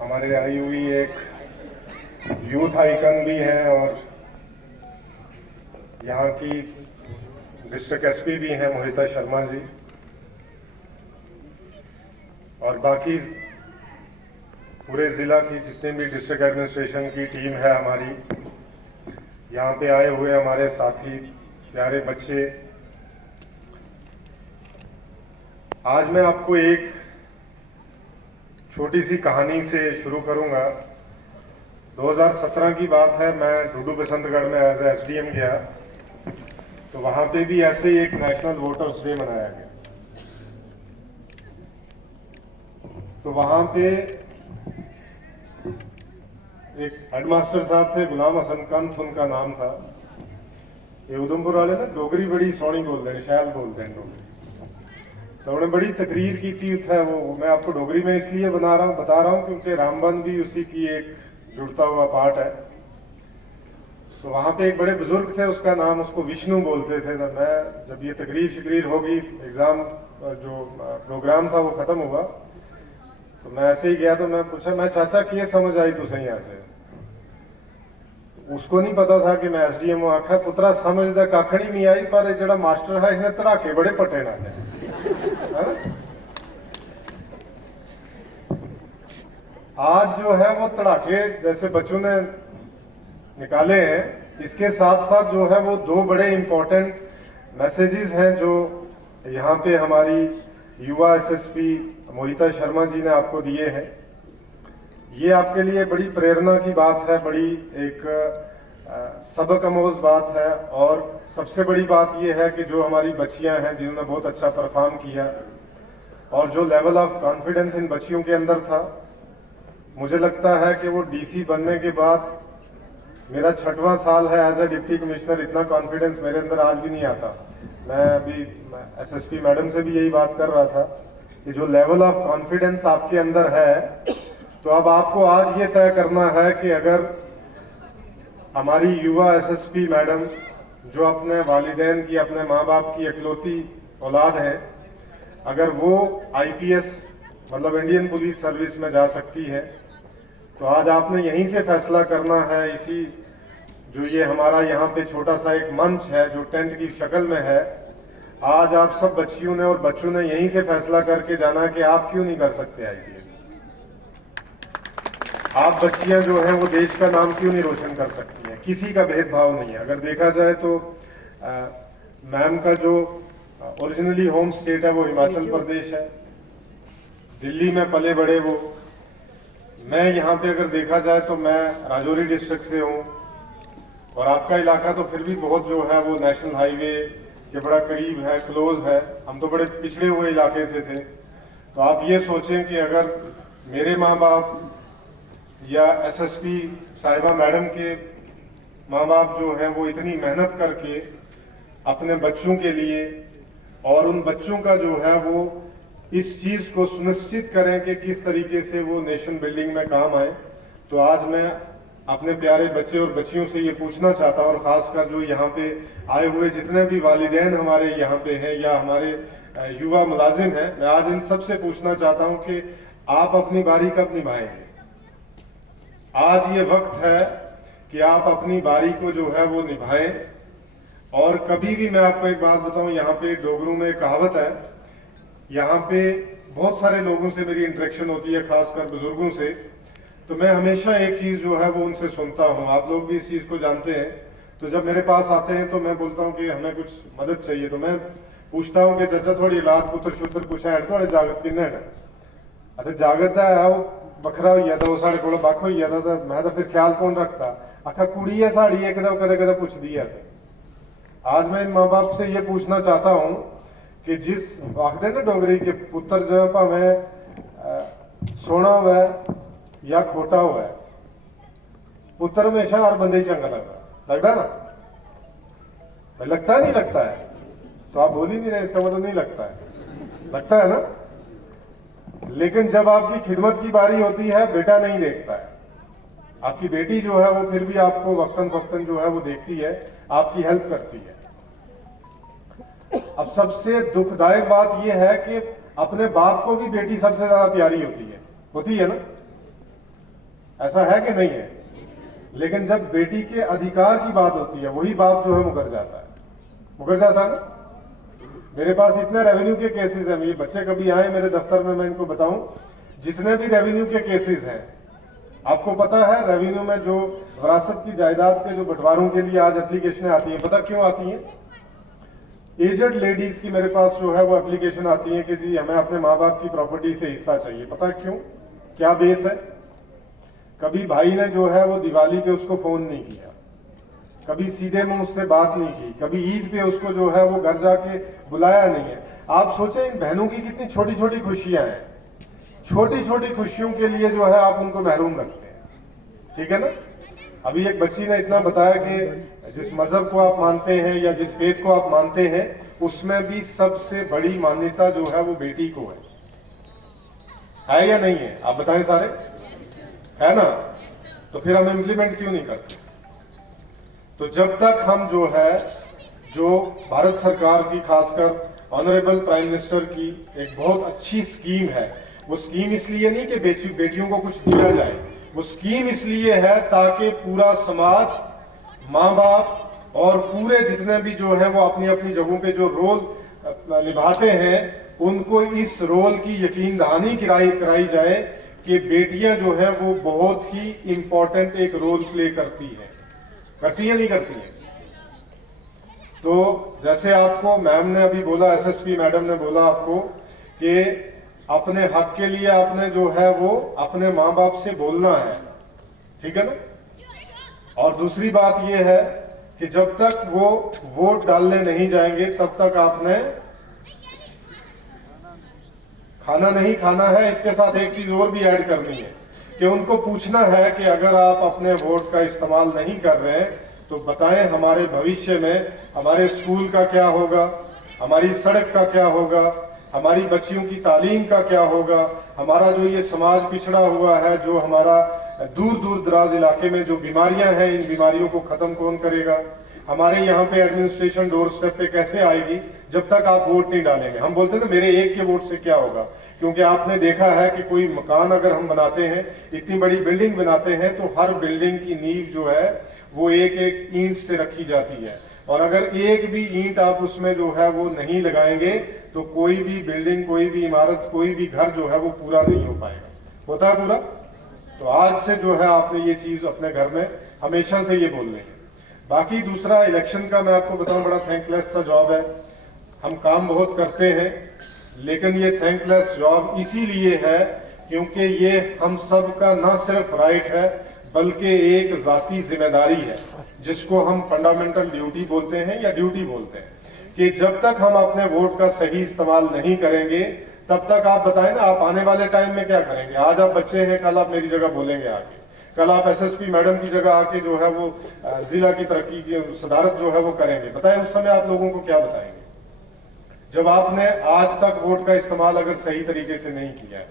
हमारे आई हुई एक यूथ आइकन भी हैं और यहाँ की डिस्ट्रिक्ट एसपी भी हैं मोहिता शर्मा जी, और बाकी पूरे ज़िला की जितने भी डिस्ट्रिक्ट एडमिनिस्ट्रेशन की टीम है हमारी, यहाँ पे आए हुए हमारे साथी प्यारे बच्चे। आज मैं आपको एक छोटी सी कहानी से शुरू करूंगा। 2017 की बात है, मैं डूडू बसंतगढ़ में एज एसडीएम गया, तो वहाँ पे भी ऐसे ही एक नेशनल वोटर्स डे मनाया गया। तो वहाँ पे एक हेडमास्टर साहब थे, गुलाम हसन कंथ उनका नाम था। ये उधमपुर वाले ना डोगरी बड़ी सोहनी बोलते हैं, शैल बोलते हैं डोगरी। तो उन्होंने बड़ी तकरीर की थी उत्थे, वो मैं आपको डोगरी में इसलिए बता रहा हूँ क्योंकि रामबन भी उसी की एक जुड़ता हुआ पार्ट है। तो वहाँ पे एक बड़े बुजुर्ग थे, उसका नाम उसको विष्णु बोलते थे। तो मैं जब ये तकरीर होगी, एग्जाम जो प्रोग्राम था वो खत्म हुआ, तो मैं ऐसे ही गया। तो मैं पूछा, मैं चाचा किए समझ आई तू सही आज? उसको नहीं पता था कि मैं एसडीएम हूँ। आखा पुत्रा समझदा कख नहीं आई, पर जड़ा मास्टर है इसने धड़ाके बड़े पटे ना है। आज जो है वो धड़ाके जैसे बच्चों ने निकाले हैं, इसके साथ साथ जो है वो दो बड़े इंपॉर्टेंट मैसेजेस हैं जो यहाँ पे हमारी युवा एसएसपी मोहिता शर्मा जी ने आपको दिए हैं। ये आपके लिए बड़ी प्रेरणा की बात है, बड़ी एक सबक आमोज बात है। और सबसे बड़ी बात यह है कि जो हमारी बच्चियां हैं जिन्होंने बहुत अच्छा परफॉर्म किया, और जो लेवल ऑफ कॉन्फिडेंस इन बच्चियों के अंदर था, मुझे लगता है कि वो डीसी बनने के बाद, मेरा 6वां साल है एज ए डिप्टी कमिश्नर, इतना कॉन्फिडेंस मेरे अंदर आज भी नहीं आता। मैं अभी एसएसपी मैडम से भी यही बात कर रहा था कि जो लेवल ऑफ कॉन्फिडेंस आपके अंदर है, तो अब आपको आज ये तय करना है कि अगर हमारी युवा एसएसपी मैडम जो अपने वालिदैन की, अपने माँ बाप की इकलौती औलाद है, अगर वो आईपीएस मतलब इंडियन पुलिस सर्विस में जा सकती है, तो आज आपने यहीं से फैसला करना है। इसी जो ये हमारा यहाँ पे छोटा सा एक मंच है जो टेंट की शक्ल में है, आज आप सब बच्चियों ने और बच्चों ने यहीं से फैसला करके जाना कि आप क्यों नहीं कर सकते आईपीएस। आप बच्चियां जो हैं वो देश का नाम क्यों नहीं रोशन कर सकती हैं। किसी का भेदभाव नहीं है। अगर देखा जाए तो मैम का जो ओरिजिनली होम स्टेट है वो हिमाचल प्रदेश है, दिल्ली में पले बड़े वो। मैं यहाँ पे अगर देखा जाए तो मैं राजौरी डिस्ट्रिक्ट से हूँ, और आपका इलाका तो फिर भी बहुत जो है वो नेशनल हाईवे के बड़ा करीब है, क्लोज है। हम तो बड़े पिछड़े हुए इलाके से थे। तो आप ये सोचें कि अगर मेरे माँ बाप या एसएसपी साहिबा मैडम के माँ बाप जो हैं वो इतनी मेहनत करके अपने बच्चों के लिए, और उन बच्चों का जो है वो इस चीज को सुनिश्चित करें कि किस तरीके से वो नेशन बिल्डिंग में काम आए, तो आज मैं अपने प्यारे बच्चे और बच्चियों से ये पूछना चाहता हूँ, और खासकर जो यहाँ पे आए हुए जितने भी वालिदैन हमारे यहाँ पे हैं या हमारे युवा मुलाजिम हैं, मैं आज इन सब से पूछना चाहता हूँ कि आप अपनी बारी कब निभाएंगे। आज ये वक्त है कि आप अपनी बारी को जो है वो निभाएं। और कभी भी मैं आपको एक बात बताऊं, यहाँ पे डोगरू में एक कहावत है, यहाँ पे बहुत सारे लोगों से मेरी इंटरेक्शन होती है, खासकर बुजुर्गों से, तो मैं हमेशा एक चीज जो है वो उनसे सुनता हूँ। आप लोग भी इस चीज को जानते हैं। तो जब मेरे पास आते हैं तो मैं बोलता हूँ कि हमें कुछ मदद चाहिए, तो मैं पूछता हूँ कि चाचा थोड़ी लात पुत्र शुत्र कुछ है थोड़े जागत किन्ने है। अच्छा जागत है वो बखरा हो जाता, वो साढ़े को बख हो जाता, तो मैं तो फिर ख्याल कौन रखता। आखा कुड़ी है साड़ी एक कदे कदे पुछदी है। आज मैं इन माँ बाप से ये पूछना चाहता हूँ कि जिस आखते ना डोगरी के पुत्र जो भावें सोना हुआ है या खोटा हुआ है, पुत्र हमेशा हर बंदे ही चंगा लगता ना। लगता है नहीं लगता है? तो आप बोल ही नहीं रहे, इसका मतलब नहीं लगता है, लगता है ना। लेकिन जब आपकी खिदमत की बारी होती है, बेटा नहीं देखता है। आपकी बेटी जो है वो फिर भी आपको वक्तन वक्तन जो है वो देखती है, आपकी हेल्प करती है। अब सबसे दुखदायक बात यह है कि अपने बाप को भी बेटी सबसे ज्यादा प्यारी होती है ना। ऐसा है कि नहीं है? लेकिन जब बेटी के अधिकार की बात होती है, वही बाप जो है मुकर जाता है, मुकर जाता है ना। मेरे पास इतने रेवेन्यू के केसेस हैं, ये बच्चे कभी आए मेरे दफ्तर में, मैं इनको बताऊं, जितने भी रेवेन्यू के केसेस हैं, आपको पता है रेवेन्यू में जो विरासत की जायदाद के जो बंटवारों के लिए आज एप्लीकेशनें आती हैं, पता क्यों आती हैं? एजड लेडीज की मेरे पास जो है वो एप्लीकेशन आती है कि जी हमें अपने माँ बाप की प्रॉपर्टी से हिस्सा चाहिए। पता क्यों? क्या बेस है? कभी भाई ने जो है वो दिवाली पे उसको फोन नहीं किया, कभी सीधे में उससे बात नहीं की, कभी ईद पे उसको जो है वो घर जाके बुलाया नहीं है। आप सोचें इन बहनों की कितनी छोटी छोटी खुशियां हैं, छोटी छोटी खुशियों के लिए जो है आप उनको महरूम रखते हैं, ठीक है ना। अभी एक बच्ची ने इतना बताया कि जिस मजहब को आप मानते हैं या जिस फेथ को आप मानते हैं, उसमें भी सबसे बड़ी मान्यता जो है वो बेटी को है या नहीं है? आप बताएं सारे, है ना? तो फिर हम इम्प्लीमेंट क्यों नहीं करते? तो जब तक हम जो है, जो भारत सरकार की खासकर ऑनरेबल प्राइम मिनिस्टर की एक बहुत अच्छी स्कीम है, वो स्कीम इसलिए नहीं कि बेटियों को कुछ दिया जाए, वो स्कीम इसलिए है ताकि पूरा समाज, माँ बाप और पूरे जितने भी जो है वो अपनी अपनी जगहों पे जो रोल निभाते हैं, उनको इस रोल की यकीन दहानी कराई जाए कि बेटियां जो हैं वो बहुत ही इंपॉर्टेंट एक रोल प्ले करती हैं नहीं करती हैं? तो जैसे आपको मैम ने अभी बोला, एसएसपी मैडम ने बोला आपको कि अपने हक के लिए आपने जो है वो अपने माँ बाप से बोलना है, ठीक है ना। और दूसरी बात ये है कि जब तक वो वोट डालने नहीं जाएंगे तब तक आपने खाना नहीं खाना है। इसके साथ एक चीज और भी ऐड करनी है कि उनको पूछना है कि अगर आप अपने वोट का इस्तेमाल नहीं कर रहे हैं तो बताएं हमारे भविष्य में हमारे स्कूल का क्या होगा, हमारी सड़क का क्या होगा, हमारी बच्चियों की तालीम का क्या होगा, हमारा जो ये समाज पिछड़ा हुआ है, जो हमारा दूर दूर दराज इलाके में जो बीमारियां हैं, इन बीमारियों को खत्म कौन करेगा, हमारे यहाँ पे एडमिनिस्ट्रेशन डोर स्टेप पे कैसे आएगी जब तक आप वोट नहीं डालेंगे। हम बोलते हैं ना मेरे एक के वोट से क्या होगा, क्योंकि आपने देखा है कि कोई मकान अगर हम बनाते हैं, इतनी बड़ी बिल्डिंग बनाते हैं, तो हर बिल्डिंग की नींव जो है वो एक एक ईंट से रखी जाती है, और अगर एक भी ईंट आप उसमें जो है वो नहीं लगाएंगे तो कोई भी बिल्डिंग, कोई भी इमारत, कोई भी घर जो है वो पूरा नहीं हो पाएगा। होता है पूरा? तो आज से जो है आपने ये चीज अपने घर में हमेशा से ये बोलनी है। बाकी दूसरा, इलेक्शन का मैं आपको बताऊं, बड़ा थैंकलेस सा जॉब है। हम काम बहुत करते हैं, लेकिन ये थैंकलेस जॉब इसीलिए है क्योंकि ये हम सब का ना सिर्फ राइट है बल्कि एक जाती जिम्मेदारी है, जिसको हम फंडामेंटल ड्यूटी बोलते हैं या ड्यूटी बोलते हैं, कि जब तक हम अपने वोट का सही इस्तेमाल नहीं करेंगे तब तक आप बताएं ना, आप आने वाले टाइम में क्या करेंगे। आज आप बच्चे हैं, कल आप मेरी जगह बोलेंगे आगे, कल आप एसएसपी मैडम की जगह आके जो है वो जिला की तरक्की की सदारत जो है वो करेंगे। बताएं उस समय आप लोगों को क्या बताएंगे जब आपने आज तक वोट का इस्तेमाल अगर सही तरीके से नहीं किया है।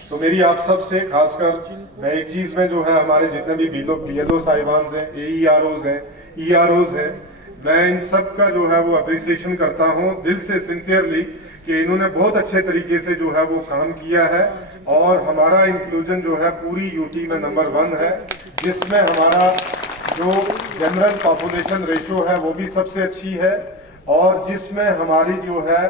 तो मेरी आप सब से खासकर मैं एक चीज में जो है, हमारे जितने भी बीएलओ साहिबान हैं, एईआरओज हैं, ईआरओज हैं, मैं इन सब का जो है वो अप्रिसिएशन करता हूं दिल से, सिंसियरली, कि इन्होंने बहुत अच्छे तरीके से जो है वो काम किया है, और हमारा इंक्लूजन जो है पूरी यूटी में नंबर 1 है, जिसमें हमारा जो जनरल पॉपुलेशन रेशो है वो भी सबसे अच्छी है, और जिसमें हमारी जो है,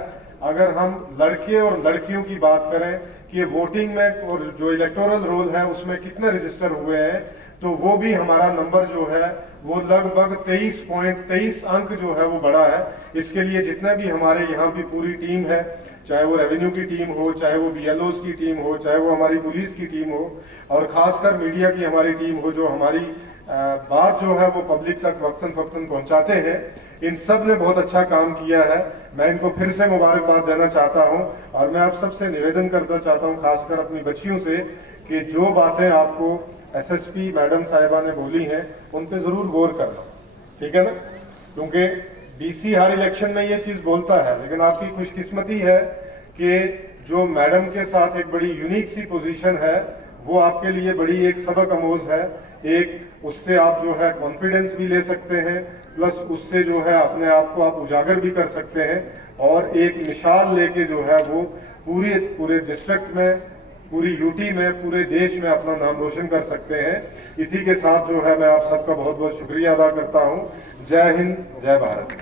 अगर हम लड़के और लड़कियों की बात करें कि वोटिंग में और जो इलेक्टोरल रोल है उसमें कितने रजिस्टर हुए हैं, तो वो भी हमारा नंबर जो है वो लगभग 23.23 अंक जो है वो बड़ा है। इसके लिए जितने भी हमारे यहाँ भी पूरी टीम है, चाहे वो रेवेन्यू की टीम हो, चाहे वो बीएलओज की टीम हो, चाहे वो हमारी पुलिस की टीम हो, और खासकर मीडिया की हमारी टीम हो, जो हमारी बात जो है वो पब्लिक तक वक्तन फक्तन पहुंचाते हैं, इन सब ने बहुत अच्छा काम किया है। मैं इनको फिर से मुबारकबाद देना चाहता हूं, और मैं आप सबसे निवेदन करना चाहता हूं, खासकर अपनी बच्चियों से, कि जो बातें आपको एसएसपी मैडम साहिबा ने बोली हैं उन पे जरूर गौर करना, ठीक है ना। क्योंकि डीसी हर इलेक्शन में ये चीज बोलता है, लेकिन आपकी खुशकिस्मती है कि जो मैडम के साथ एक बड़ी यूनिक सी पोजीशन है, वो आपके लिए बड़ी एक सबक आमोज है। एक उससे आप जो है कॉन्फिडेंस भी ले सकते हैं, प्लस उससे जो है अपने आप को आप उजागर भी कर सकते हैं, और एक मिसाल लेके जो है वो पूरे डिस्ट्रिक्ट में, पूरी यूटी में, पूरे देश में अपना नाम रोशन कर सकते हैं। इसी के साथ जो है मैं आप सबका बहुत बहुत शुक्रिया अदा करता हूँ। जय हिंद, जय भारत।